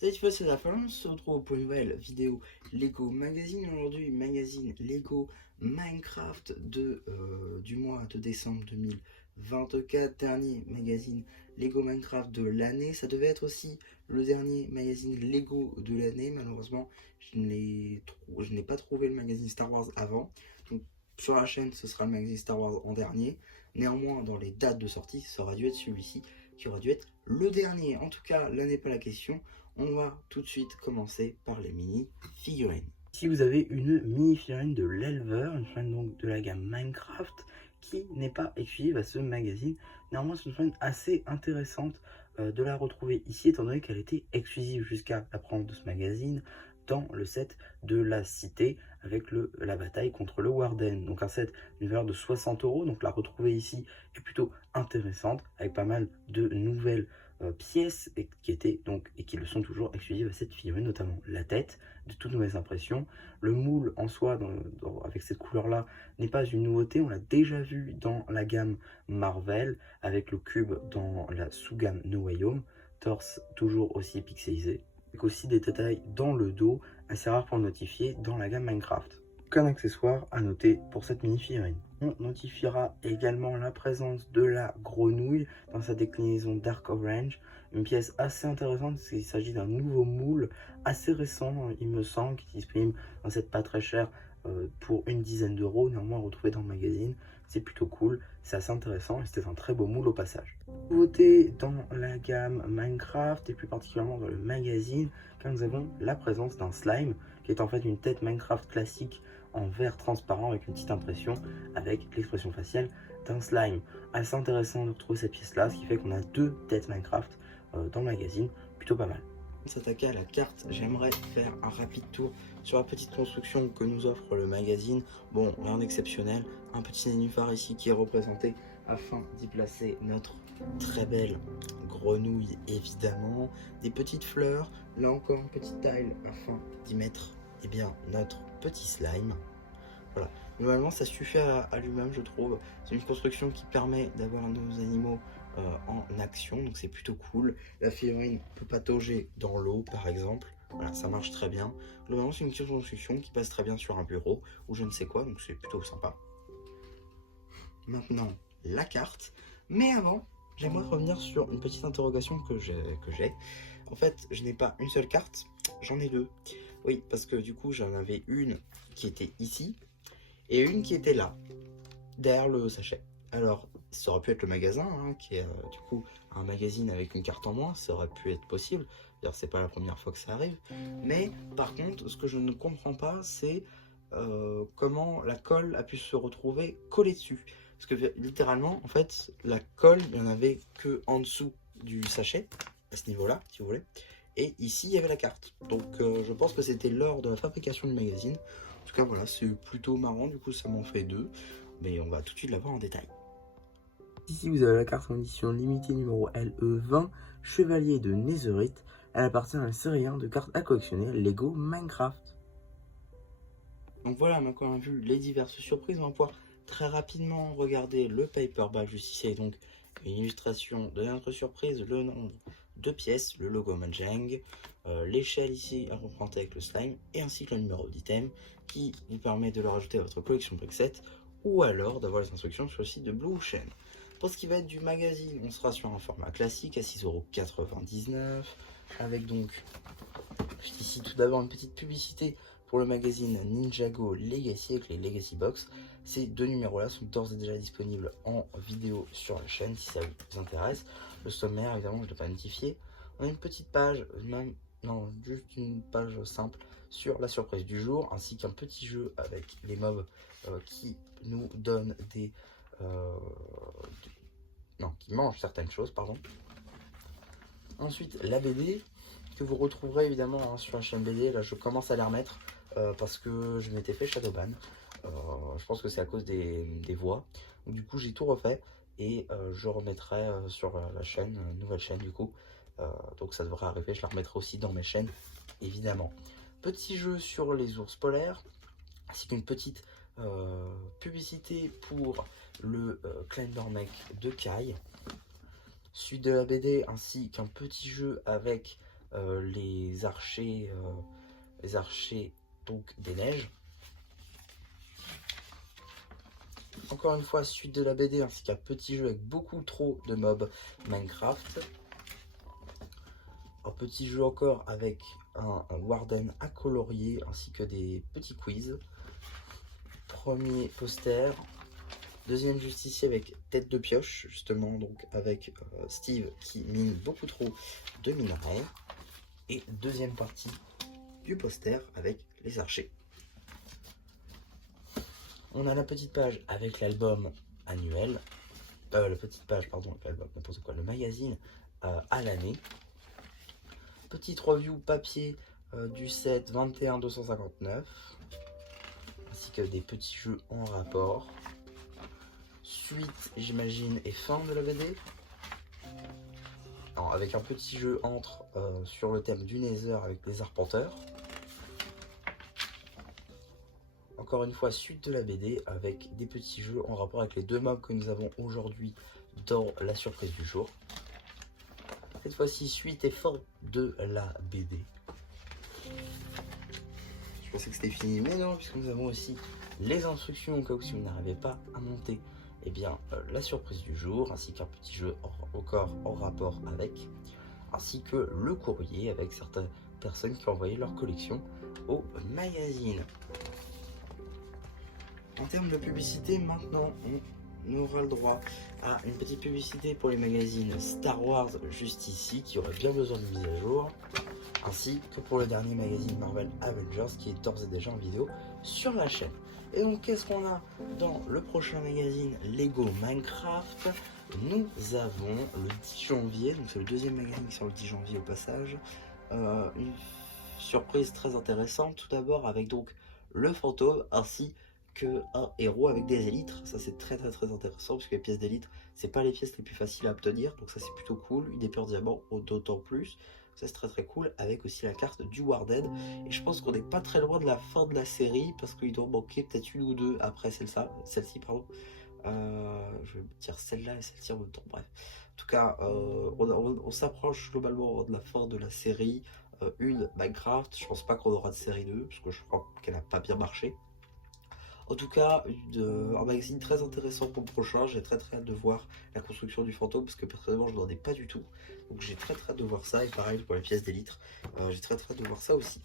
Salut, c'est la fin, on se retrouve pour une nouvelle vidéo Lego Magazine. Aujourd'hui, magazine Lego Minecraft du mois de décembre 2024. Dernier magazine Lego Minecraft de l'année. Ça devait être aussi le dernier magazine Lego de l'année. Malheureusement, je n'ai pas trouvé le magazine Star Wars avant. Donc, sur la chaîne, ce sera le magazine Star Wars en dernier. Néanmoins, dans les dates de sortie, ça aurait dû être celui-ci qui aurait dû être le dernier. En tout cas, là n'est pas la question. On va tout de suite commencer par les mini-figurines. Ici, vous avez une mini-figurine de l'éleveur, une figurine donc de la gamme Minecraft, qui n'est pas exclusive à ce magazine. Néanmoins, c'est une figurine assez intéressante de la retrouver ici, étant donné qu'elle était exclusive jusqu'à la présence de ce magazine dans le set de la cité avec la bataille contre le Warden. Donc un set d'une valeur de 60 €, donc la retrouver ici est plutôt intéressante, avec pas mal de nouvelles pièces qui étaient donc et qui le sont toujours exclusives à cette figurine, notamment la tête, de toutes nouvelles impressions. Le moule en soi, avec cette couleur-là, n'est pas une nouveauté. On l'a déjà vu dans la gamme Marvel, avec le cube dans la sous-gamme No Way Home. Torse toujours aussi pixelisé, avec aussi des détails dans le dos, assez rares pour le notifier dans la gamme Minecraft. Aucun accessoire à noter pour cette mini-figurine. On notifiera également la présence de la grenouille dans sa déclinaison Dark Orange, une pièce assez intéressante parce qu'il s'agit d'un nouveau moule assez récent, il me semble, qui est disponible dans cette pas très chère pour une dizaine d'euros, néanmoins retrouvé dans le magazine. C'est plutôt cool, c'est assez intéressant et c'était un très beau moule au passage. Nouveauté dans la gamme Minecraft et plus particulièrement dans le magazine, car nous avons la présence d'un slime qui est en fait une tête Minecraft classique en verre transparent avec une petite impression avec l'expression faciale d'un slime. Assez intéressant de retrouver cette pièce là, ce qui fait qu'on a deux têtes Minecraft dans le magazine, plutôt pas mal. Pour s'attaquer à la carte, j'aimerais faire un rapide tour sur la petite construction que nous offre le magazine. Bon, rien d'exceptionnel, un petit nénuphar ici qui est représenté afin d'y placer notre très belle grenouille évidemment, des petites fleurs, là encore un petit tile afin d'y mettre notre petit slime. Voilà. Globalement, ça suffit à lui-même, je trouve. C'est une construction qui permet d'avoir nos animaux en action, donc c'est plutôt cool. La figurine peut patauger dans l'eau, par exemple. Voilà, ça marche très bien. Globalement, c'est une petite construction qui passe très bien sur un bureau ou je ne sais quoi, donc c'est plutôt sympa. Maintenant, la carte. Mais avant, j'aimerais revenir sur une petite interrogation que j'ai. En fait, je n'ai pas une seule carte, j'en ai deux. Oui, parce que du coup, j'en avais une qui était ici et une qui était là, derrière le sachet. Alors, ça aurait pu être le magasin, hein, qui est du coup un magazine avec une carte en moins, ça aurait pu être possible. D'ailleurs, c'est pas la première fois que ça arrive. Mais par contre, ce que je ne comprends pas, c'est comment la colle a pu se retrouver collée dessus. Parce que littéralement, en fait, la colle, il n'y en avait que en dessous du sachet, à ce niveau-là, si vous voulez. Et ici, il y avait la carte. Donc, je pense que c'était lors de la fabrication du magazine. En tout cas, voilà, c'est plutôt marrant. Du coup, ça m'en fait deux. Mais on va tout de suite la voir en détail. Ici, vous avez la carte en édition limitée numéro LE20, Chevalier de Netherite. Elle appartient à une série 1 de cartes à collectionner Lego Minecraft. Donc voilà, maintenant qu'on a vu les diverses surprises, on va pouvoir très rapidement regarder le paperback juste ici. Donc une illustration de notre surprise, le nombre de pièces, le logo Mojang, l'échelle ici à représenter avec le slime, et ainsi que le numéro d'item qui vous permet de le rajouter à votre collection Brickset ou alors d'avoir les instructions sur le site de Blue Ocean. Pour ce qui va être du magazine, on sera sur un format classique à 6,99 € avec donc ici tout d'abord une petite publicité pour le magazine Ninjago Legacy avec les Legacy Box. Ces deux numéros-là sont d'ores et déjà disponibles en vidéo sur la chaîne si ça vous intéresse. Le sommaire, évidemment, je ne l'ai pas notifié. On a une petite page, même, non, juste une page simple sur la surprise du jour, ainsi qu'un petit jeu avec les mobs qui nous donnent des... non, qui mangent certaines choses, pardon. Ensuite, la BD, que vous retrouverez évidemment sur la chaîne BD. Là, je commence à les remettre parce que je m'étais fait Shadowban. Je pense que c'est à cause des voix. Donc, du coup, j'ai tout refait et je remettrai sur la chaîne, nouvelle chaîne du coup. Donc, ça devrait arriver. Je la remettrai aussi dans mes chaînes, évidemment. Petit jeu sur les ours polaires, ainsi qu'une petite publicité pour le Climber Mech de Kai. Suite de la BD ainsi qu'un petit jeu avec les archers donc des neiges. Encore une fois, suite de la BD ainsi qu'un petit jeu avec beaucoup trop de mobs Minecraft. Un petit jeu encore avec un Warden à colorier ainsi que des petits quiz. Premier poster. Deuxième justicier avec tête de pioche, justement, donc avec Steve qui mine beaucoup trop de minerais. Et deuxième partie du poster avec les archers. On a la petite page avec l'album annuel. La petite page, pardon, l'album, n'importe quoi, le magazine à l'année. Petite review papier du set 21-259. Ainsi que des petits jeux en rapport. Suite, j'imagine, et fin de la BD. Alors, avec un petit jeu entre sur le thème du Nether avec les arpenteurs. Encore une fois, suite de la BD avec des petits jeux en rapport avec les deux mobs que nous avons aujourd'hui dans la surprise du jour. Cette fois-ci, suite et fin de la BD. Je pensais que c'était fini, mais non, puisque nous avons aussi les instructions au cas où si vous n'arrivez pas à monter la surprise du jour, ainsi qu'un petit jeu encore en rapport avec, ainsi que le courrier avec certaines personnes qui ont envoyé leur collection au magazine. En termes de publicité, maintenant, on aura le droit à une petite publicité pour les magazines Star Wars juste ici, qui aurait bien besoin de mise à jour, ainsi que pour le dernier magazine Marvel Avengers, qui est d'ores et déjà en vidéo sur la chaîne. Et donc, qu'est-ce qu'on a dans le prochain magazine Lego Minecraft? Nous avons le 10 janvier, donc c'est le deuxième magazine qui sort le 10 janvier au passage, une surprise très intéressante, tout d'abord avec donc le fantôme, ainsi qu'un héros avec des élytres. Ça c'est très intéressant, parce que les pièces d'élytres, c'est pas les pièces les plus faciles à obtenir, donc ça c'est plutôt cool. Une épée en diamant, d'autant plus. Ça c'est très cool, avec aussi la carte du Warden. Et je pense qu'on n'est pas très loin de la fin de la série, parce qu'il doit manquer peut-être une ou deux après celle-ci, pardon. Je vais dire celle-là et celle-ci en même temps, bref. En tout cas, on s'approche globalement de la fin de la série 1 Minecraft. Je pense pas qu'on aura de série 2, parce que je crois qu'elle n'a pas bien marché. En tout cas, un magazine très intéressant pour le prochain. J'ai très hâte de voir la construction du fantôme, parce que personnellement je n'en ai pas du tout. Donc j'ai très hâte de voir ça, et pareil pour les pièces d'élytres, j'ai très hâte de voir ça aussi.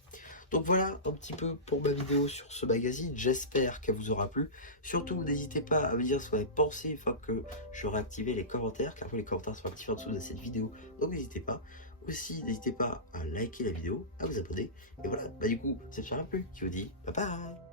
Donc voilà un petit peu pour ma vidéo sur ce magazine, j'espère qu'elle vous aura plu. Surtout n'hésitez pas à me dire ce que vous avez pensé une fois que j'aurai activé les commentaires, car les commentaires sont actifs en dessous de cette vidéo, donc n'hésitez pas. Aussi n'hésitez pas à liker la vidéo, à vous abonner, et voilà, du coup, ça ne sera plus, qui vous dit bye bye.